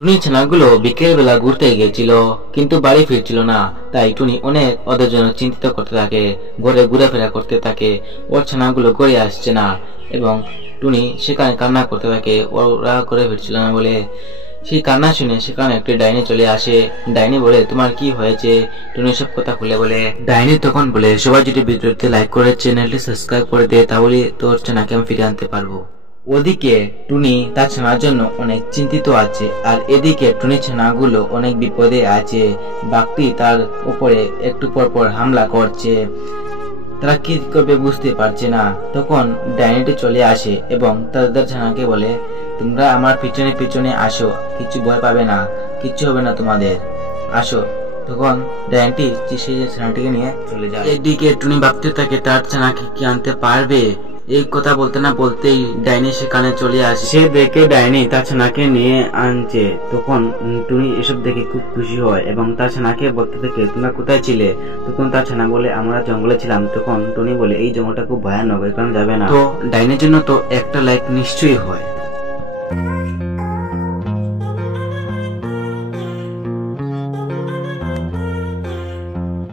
টুনি ছানাগুলো বিকেল বেলা ঘুরতে গিয়েছিল, কিন্তু বাড়ি ফিরছিল না। তাই টুনি অনেক ওদের জন্য চিন্তিত করতে থাকে, ঘরে ঘুরেফেরা করতে থাকে। ওর ছানাগুলো ঘরে আসছে না এবং টুনি সেখানে কান্না করতে থাকে ওরা ঘরে ফিরছিল না বলে। সেই কান্না শুনে সেখানে একটি ডাইনি চলে আসে। ডাইনি বলে, তোমার কি হয়েছে? টুনি সব কথা খুলে বলে। ডাইনি তখন বলে, সবাই যদি ভিডিওতে লাইক করে চ্যানেলটি সাবস্ক্রাইব করে দেয় তাহলে তোর ছানাকে আমি ফিরে আনতে পারবো। ওদিকে টুনি তার ছানার জন্য অনেক চিন্তিত আছে, আর এদিকে টুনি ছানাগুলো অনেক বিপদে আছে। বাঘটি তার উপরে একটু পর পর হামলা করছে। তারা কি করবে বুঝতে পারছে না। তখন ডাইনিটি চলে আসে এবং তাদের ছানাকে বলে, তোমরা আমার পিছনে পিছনে আসো, কিছু ভয় পাবে না, কিচ্ছু হবে না তোমাদের, আসো। তখন ডাইনিটি সেই ছানাটিকে নিয়ে চলে যায়। এদিকে টুনি ভাবতে থাকে তার ছানাকে কি আনতে পারবে। এই কথা বলতে না বলতেই ডাইনি সেখানে চলে আসে। সে দেখে ডাইনি তার ছানাকে নিয়ে আনছে। তখন টুনি এসব দেখে খুব খুশি হয় এবং তার ছানাকে বলতে থাকে, তোমরা কোথায় ছিলে? তখন তার ছানা বলে, আমরা জঙ্গলে ছিলাম। তখন টুনি বলে, এই জঙ্গলটা খুব ভয়ানক, এখানে যাবে না। তো ডাইনির জন্য তো একটা লাইক নিশ্চয়ই হয়।